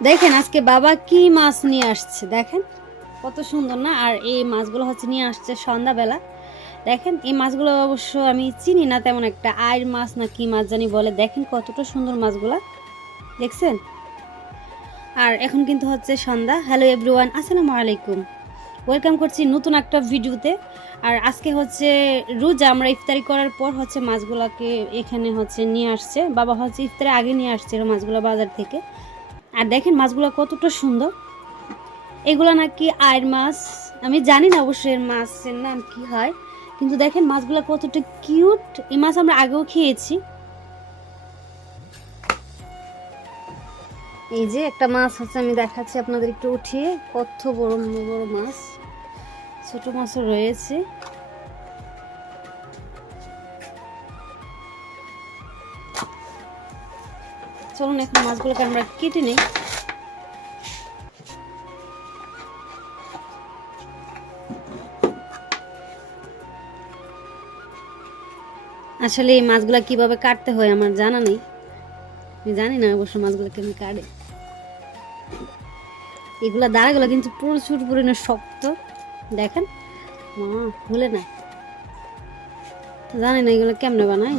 দেখেন আজকে বাবা কি মাছ নিয়ে আসছে, দেখেন কত সুন্দর না। আর এই মাছগুলো হচ্ছে নিয়ে আসছে সন্ধ্যাবেলা। দেখেন এই মাছগুলো অবশ্য আমি চিনি না তেমন একটা, আইর মাছ না কি মাছ জানি বলে। দেখেন কতটা সুন্দর মাছগুলা, দেখছেন। আর এখন কিন্তু হচ্ছে সন্ধ্যা। হ্যালো এভরিওয়ান, আসসালামু আলাইকুম, ওয়েলকাম করছি নতুন একটা ভিডিওতে। আর আজকে হচ্ছে রোজা, আমরা ইফতারি করার পর হচ্ছে মাছগুলোকে এখানে হচ্ছে নিয়ে আসছে বাবা, হচ্ছে ইফতারে আগে নিয়ে আসছিল মাছগুলো বাজার থেকে। আর দেখেন মাছগুলো কতটা সুন্দর, এগুলো নাকি আয়ের মাছ। আমি জানি না অবশ্যই এর মাছের নাম কি হয়, কিন্তু দেখেন মাছগুলো কতটা কিউট। এই মাছ আমরা আগেও খেয়েছি। এই যে একটা মাছ হচ্ছে আমি দেখাচ্ছি আপনাদের একটু উঠিয়ে, কত বড় বড় মাছ, ছোট মাছও রয়েছে। চলুন এখন মাছগুলোকে আমরা কেটে নিই। আসলে এই মাছগুলা কিভাবে কাটতে হয় আমার জানা নেই, আমি জানি না অবশ্য মাছগুলো কেমন কাটে। এগুলা দাঁড়াগুলো কিন্তু প্রচুর পরিমাণে শক্ত, দেখেন খুলে না। জানি না এগুলো কেমনে বানায়।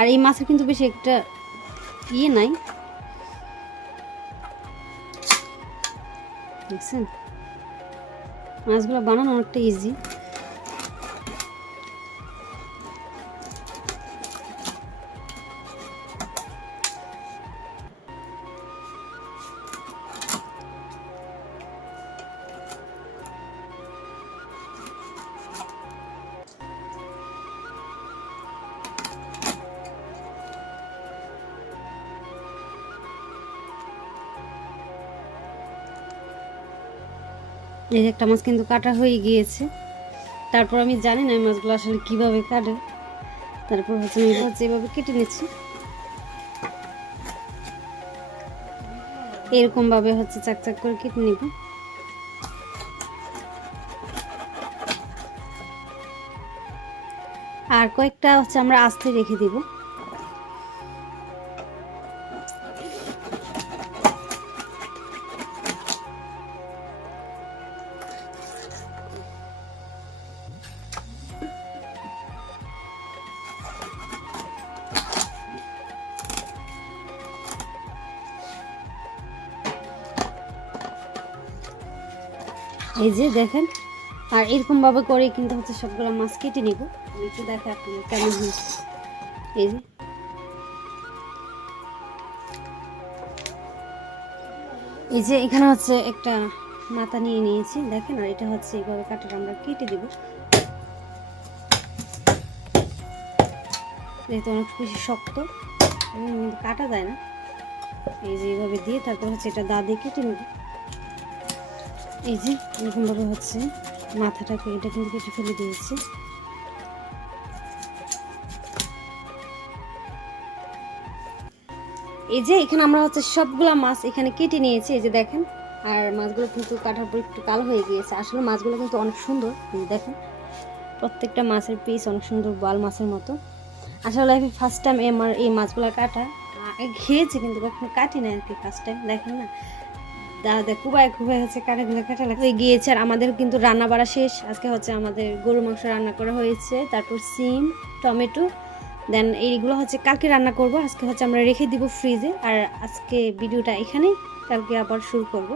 আর এই মাছের কিন্তু বেশি একটা নাই, দেখছেন। মাছগুলো বানানো অনেকটা ইজি। এই যে একটা মাছ কিন্তু কাটা হয়ে গিয়েছে। তারপর আমি জানি না এই মাছগুলো আসলে কিভাবে কাটে। তারপর হচ্ছে আমি এভাবে কেটে নিচ্ছি, এরকম ভাবে হচ্ছে চাক চাক করে কেটে নিব। আর কয়েকটা হচ্ছে আমরা আস্তে রেখে দিব। এই যে দেখেন, আর এরকম ভাবে করে কিন্তু হচ্ছে সবগুলো মাছ কেটে নিব। আমি একটু দেখে আপনাদের কেমন হয়েছে। এই যে এখানে হচ্ছে একটা মাথা নিয়ে নিয়েছি, দেখেন। আর এটা হচ্ছে এইভাবে কাটাটা আমরা কেটে দেব, যেহেতু অনেক বেশি শক্ত এবং কিন্তু কাটা যায় না। এই যে এইভাবে দিয়ে তারপর হচ্ছে এটা দা দিয়ে কেটে নেব। এই যে এরকমভাবে হচ্ছে মাথাটাকে এটা কিন্তু কেটে ফেলে দিয়েছি। এই যে এখানে আমরা হচ্ছে সবগুলা মাছ এখানে কেটে নিয়েছি, এই যে দেখেন। আর মাছগুলো কিন্তু কাটার পর একটু কালো হয়ে গিয়েছে। আসলে মাছগুলো কিন্তু অনেক সুন্দর, দেখেন প্রত্যেকটা মাছের পিস অনেক সুন্দর, বোয়াল মাছের মতো। আসলে লাইফে ফার্স্ট টাইম আমার এই মাছগুলো কাটা। খেয়েছি কিন্তু কখনো কাটি না আর কি, ফার্স্ট টাইম। দেখেন না দাদা খুবাই খুবাই হচ্ছে কাটাগুলো কাটা হয়ে গিয়েছে। আর আমাদের কিন্তু রান্না বাড়া শেষ। আজকে হচ্ছে আমাদের গরু মাংস রান্না করা হয়েছে, তারপর সিম, টমেটো, দেন এইগুলো হচ্ছে কালকে রান্না করব। আজকে হচ্ছে আমরা রেখে দিব ফ্রিজে। আর আজকে ভিডিওটা এখানেই, কালকে আবার শুরু করব।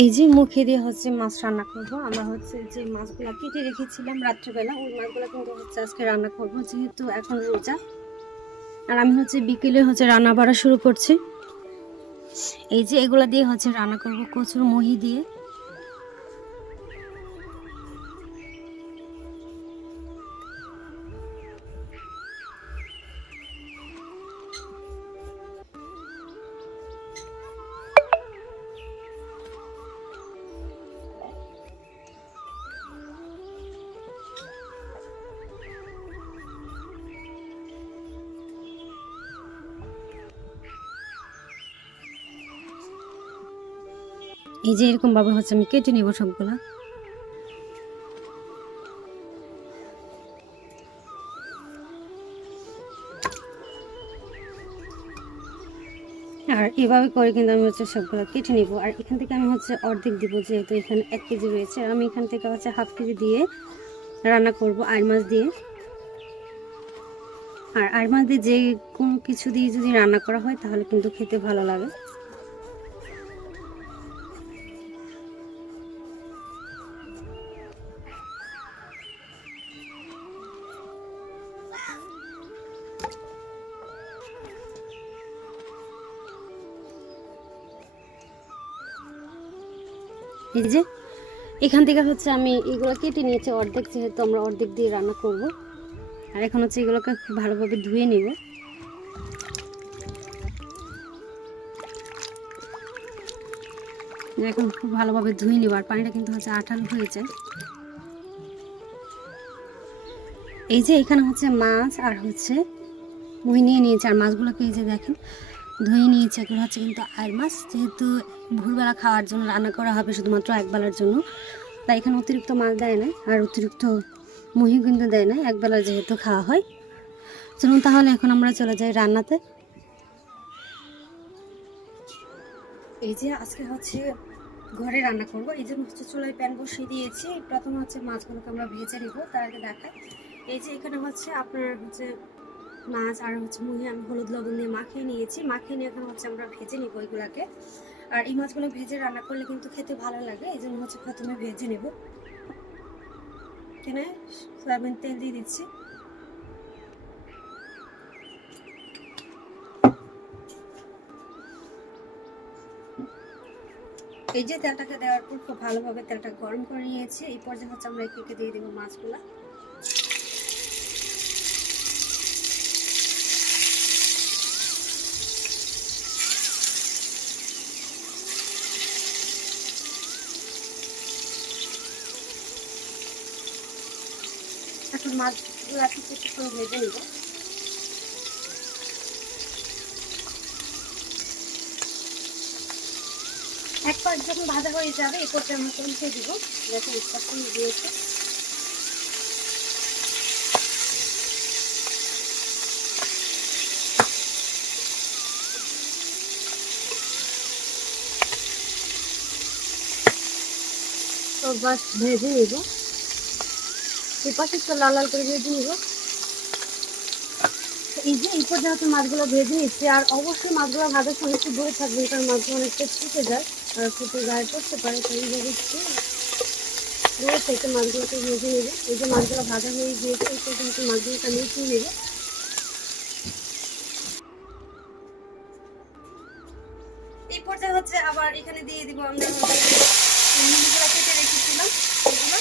এই যে মুখে দিয়ে হচ্ছে মাছ রান্না করব। আমরা হচ্ছে যে মাছগুলো কেটে রেখেছিলাম রাত্রেবেলা, ওই মাছগুলো কিন্তু হচ্ছে আজকে রান্না করব, যেহেতু এখন রোজা। আর আমি হচ্ছে বিকেলে হচ্ছে রান্না বাড়া শুরু করছি। এই যে এগুলা দিয়ে হচ্ছে রান্না করব, কচুর মহি দিয়ে। এই যে এরকম ভাবে হচ্ছে আমি কেটে নেব সবগুলা। আর এভাবে করে কিন্তু আমি হচ্ছে সবগুলো কেটে নিব। আর এখান থেকে আমি হচ্ছে অর্ধেক দিব, যেহেতু এখানে 1 কেজি রয়েছে। আর আমি এখান থেকে হচ্ছে হাফ কেজি দিয়ে রান্না করব আইড় মাছ দিয়ে। আর আইড় মাছ দিয়ে যে কোনো কিছু দিয়ে যদি রান্না করা হয় তাহলে কিন্তু খেতে ভালো লাগে। এই যে এখান থেকে হচ্ছে আমি এগুলো কেটে নিয়েছি অর্ধেক, যেহেতু আমরা অর্ধেক দিয়ে রান্না করব। আর এখন হচ্ছে এগুলোকে খুব ভালোভাবে ধুয়ে নেব। এখন খুব ভালোভাবে ধুয়ে নেব, আর পানিটা কিন্তু হচ্ছে আঠালো হয়ে যায়। এই যে এখানে হচ্ছে মাছ আর হচ্ছে মুই নিয়ে নিয়েছি। আর মাছগুলোকে এই যে দেখেন ধুয়ে নিয়েছি। এগুলো হচ্ছে কিন্তু আইড় মাছ, যেহেতু ভোরবেলা খাওয়ার জন্য রান্না করা হবে শুধুমাত্র একবেলার জন্য, তাই এখানে অতিরিক্ত মাছ দেয় না আর অতিরিক্ত মুহি কিন্তু দেয় না, একবেলা যেহেতু খাওয়া হয়। চলুন তাহলে এখন আমরা চলে যাই রান্নাতে। এই যে আজকে হচ্ছে ঘরে রান্না করব, এই জন্য হচ্ছে চুলায় প্যান বসিয়ে দিয়েছি। প্রথমে হচ্ছে মাছগুলোকে আমরা ভেজে নেব, তার আগে দেখাই। এই যে এখানে হচ্ছে আপনার হচ্ছে মাছ আর হচ্ছে মুহি আমি হলুদ লবণ দিয়ে মাখিয়ে নিয়েছি। মাখিয়ে নিয়ে এখন হচ্ছে আমরা ভেজে নিব এগুলাকে। আর এই মাছগুলো ভেজে রান্না করলে কিন্তু খেতে ভালো লাগে, এই জন্য হচ্ছে প্রথমে ভেজে নেব। এখানে সয়াবিন তেল দিয়ে দিচ্ছি। এই যে তেলটাকে দেওয়ার পর খুব ভালোভাবে তেলটা গরম করে নিয়েছি। এই পর্যায়ে হচ্ছে আমরা একে দিয়ে দেবো মাছগুলা। এখন মাছগুলা কিছুক্ষণ ভেজে নিব। এক পাশ যখন ভাজা হয়ে যাবে এই পর্যায়ে আমরা উল্টে দিব। দেখুন কখন দিয়েছে। তো বাস ভেজে নিব, এই পাশে একটু লাল লাল করে ভেজে নিব। এই যে এই পর্যায়ে হচ্ছে মাছগুলো ভেজে নিচ্ছি। আর অবশ্যই মাছগুলো ভাজার সময় একটু দূরে থাকবেন, কারণ মাছগুলো অনেকটা ফুটে যায় আর ফুটে গায়ে পড়তে পারে। তো এইভাবে একটু দূরে থেকে মাছগুলোকে ভেজে নেবে। এই যে মাছগুলো ভাজা হয়ে গিয়েছে, এই পর্যন্ত মাছগুলোকে মিশিয়ে নেবে। এই পর্যায়ে হচ্ছে আবার এখানে দিয়ে দিব আমরা মুরগিগুলো কেটে রেখেছিলাম, এগুলো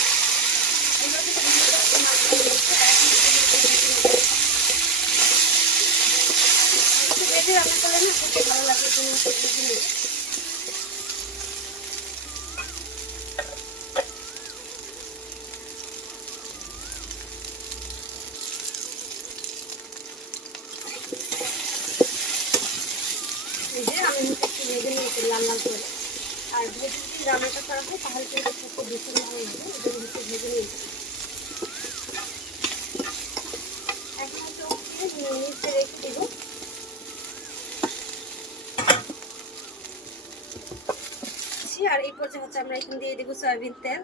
ভেজে রান্না করলে না খেতে ভালো লাগে। এই যে আমি একটু ভেজে নিয়েছি লাল লাল করে। আর ভেজে যদি রান্নাটা করা হয় তাহলে কিন্তু খুব বেশি হয়ে যাবে, এই জন্য একটু ভেজে নিয়েছি। এখন হচ্ছে নিচে রেখে দিব। আর এই পর্যায়ে হচ্ছে আমরা এখানে দিয়ে দেবো সয়াবিন তেল।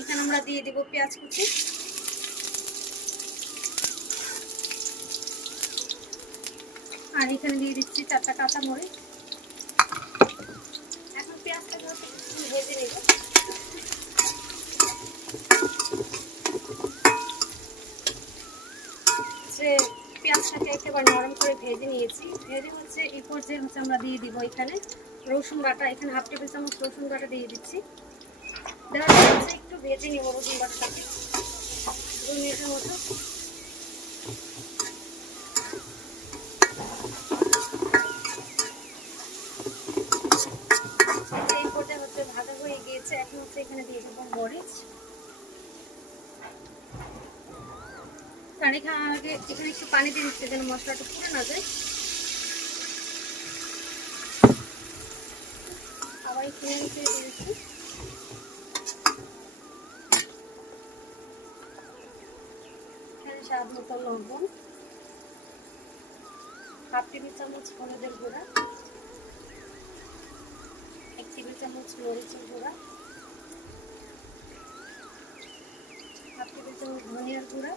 এখানে আমরা দিয়ে দেবো পেঁয়াজ কুচি। আর এখানে দিয়ে দিচ্ছি 4টা কাঁচামরিচ। এখন পেঁয়াজটাকে ভেজে নেব। পেঁয়াজটাকে একেবারে নরম করে ভেজে নিয়েছি। ভেজে হচ্ছে এই পর্যায়ে হচ্ছে আমরা দিয়ে দিব এখানে রসুন বাটা। এখানে হাফ টেবিল চামচ রসুন বাটা দিয়ে দিচ্ছি। দেওয়ার পর হচ্ছে একটু ভেজে নেব রসুন বাটাটাকে 2 মিনিটের মতো। এই পর্যায়ে হচ্ছে ভাজা হয়ে গিয়েছে। এখন হচ্ছে এখানে দিয়ে দেবো মরিচ। কারণ এখানে আগে এখানে একটু পানি দিয়ে দিচ্ছি যেন মশলাটা পুড়ে না যায়। আবার একটু নেড়ে দিয়ে দিচ্ছি। এখানে স্বাদ মতো লবণ, হাফ টেবিল চামচ হলুদের গুঁড়া, 1 টেবিল চামচ মরিচের গুঁড়া, হাফ টেবিল চামচ ধনিয়ার গুঁড়া,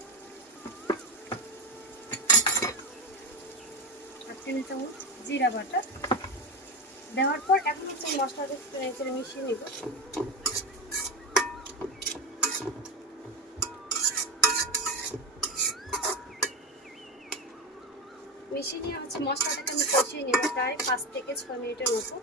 হাফ টেবিল চামচ জিরা বাটা দেওয়ার পর এখন হচ্ছে মশলাটা একটু মিশিয়ে নেব। মিশিয়ে নিয়ে হচ্ছে মশলাটাকে আমি কষিয়ে নেব প্রায় 5 থেকে 6 মিনিটের মতো।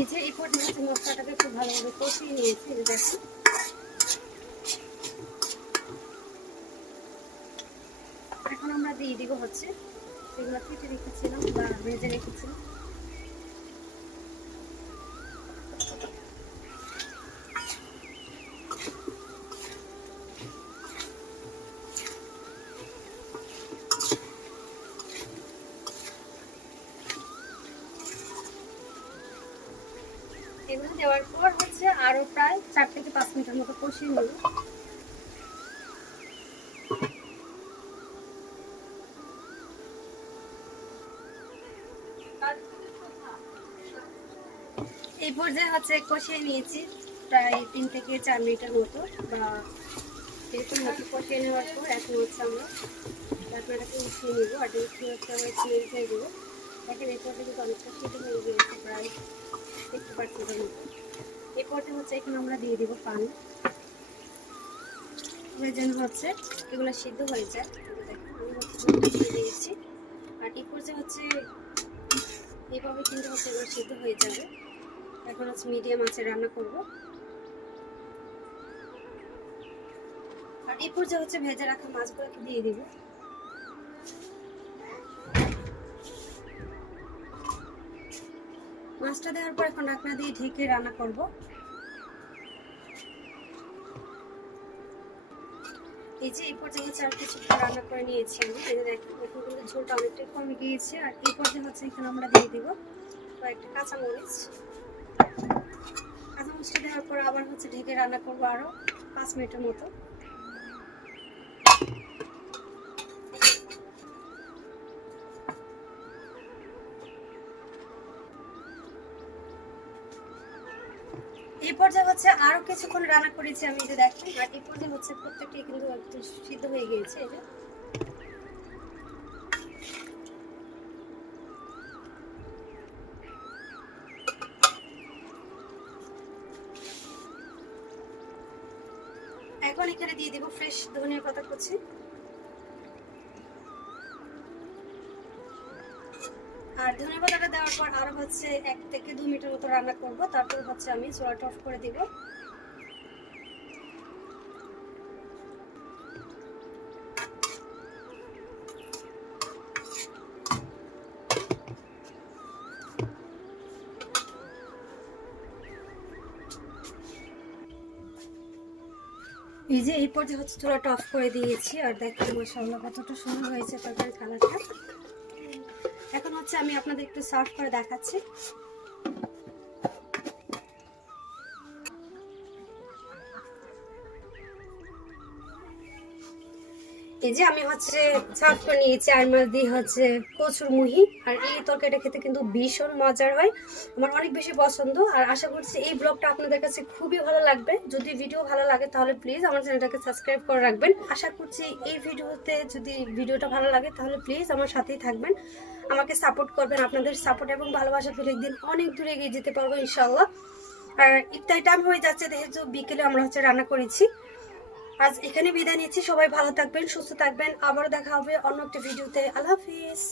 এই যে এই পর্যন্ত মশলাটাকে খুব ভালোভাবে কষিয়ে নিয়েছি। দেখো এখন আমরা দিয়ে দিব হচ্ছে যেগুলো কেটে রেখেছিলাম বা ভেজে রেখেছিলাম। এগুলো দেওয়ার পর হচ্ছে আরো প্রায় 4 থেকে 5 মিনিটের মতো কষিয়ে নেব। এই পর্যায়ে হচ্ছে কষিয়ে নিয়েছি প্রায় 3 থেকে 4 মিনিটের মতো বা এরকম মতো কষিয়ে নেওয়ার পর এখন হচ্ছে আমরা ঢাকনাটাকে উঠিয়ে নেবো। আর উঠিয়ে হচ্ছে আমরা একটু নেড়ে দিয়ে দেবো। দেখেন এই পর্যায়ে কিন্তু অনেকটা সিদ্ধ হয়ে গিয়েছে প্রায় 50% মতো। এই পর্যায়ে হচ্ছে এখানে আমরা দিয়ে দিব পানি যেন হচ্ছে এগুলো সিদ্ধ হয়ে যায়। দেখেন আমি হচ্ছে দিয়েছি। আর এই পর্যায়ে হচ্ছে এইভাবে কিন্তু হচ্ছে এগুলো সিদ্ধ হয়ে যাবে। এখন হচ্ছে মিডিয়াম আঁচে রান্না করব। আর এই পর্যায়ে হচ্ছে ভেজে রাখা মাছগুলোকে দিয়ে দিব। মাছটা দেওয়ার পর এখন ঢাকনা দিয়ে ঢেকে রান্না করব। এই যে এই পর্যায়ে হচ্ছে আর কিছু রান্না করে নিয়েছি আমি। এই যে দেখেন এখন কিন্তু ঝোলটা অনেকটাই কমে গিয়েছে। আর এই পর্যায়ে হচ্ছে এখানে আমরা দিয়ে দিব কয়েকটা কাঁচামরিচ। কাঁচামরিচটা দেওয়ার পর আবার হচ্ছে ঢেকে রান্না করবো আরো 5 মিনিটের মতো। এই পর্যায়ে হচ্ছে আরো কিছুক্ষণ রান্না করেছি আমি। যে দেখেন আর এই পর্যায়ে হচ্ছে প্রত্যেকটি কিন্তু একটু সিদ্ধ হয়ে গিয়েছে। এই যে এখন এখানে দিয়ে দিব ফ্রেশ ধনিয়া পাতা কুচি। আর ধনিয়া পাতাটা দেওয়ার পর আরো হচ্ছে 1 থেকে 2 মিনিটের মতো রান্না করব। তারপর হচ্ছে আমি চুলাটা অফ করে দিব। এই যে এই পর্যায়ে হচ্ছে চুলাটা অফ করে দিয়েছি। আর দেখেন মাশাআল্লাহ কতটা সুন্দর হয়েছে তরকারির কালারটা। এখন হচ্ছে আমি আপনাদের একটু সার্ভ করে দেখাচ্ছি। এই যে আমি হচ্ছে সার্ভ করে নিয়েছি আর মাছ দিয়ে হচ্ছে কচুর মুহি। আর এই তরকারিটা খেতে কিন্তু ভীষণ মজার হয়, আমার অনেক বেশি পছন্দ। আর আশা করছি এই ব্লগটা আপনাদের কাছে খুবই ভালো লাগবে। যদি ভিডিও ভালো লাগে তাহলে প্লিজ আমার চ্যানেলটাকে সাবস্ক্রাইব করে রাখবেন। আশা করছি এই ভিডিওতে যদি ভিডিওটা ভালো লাগে তাহলে প্লিজ আমার সাথেই থাকবেন, আমাকে সাপোর্ট করবেন। আপনাদের সাপোর্ট এবং ভালোবাসা পেলে একদিন অনেক দূরে এগিয়ে যেতে পারবো ইনশাআল্লাহ। আর ইফতারি টাইম হয়ে যাচ্ছে, দেখেছো বিকেলে আমরা হচ্ছে রান্না করেছি। আজ এখানে বিদায় নিচ্ছি। সবাই ভালো থাকবেন, সুস্থ থাকবেন। আবারও দেখা হবে অন্য একটা ভিডিওতে। আল্লাহ হাফিজ।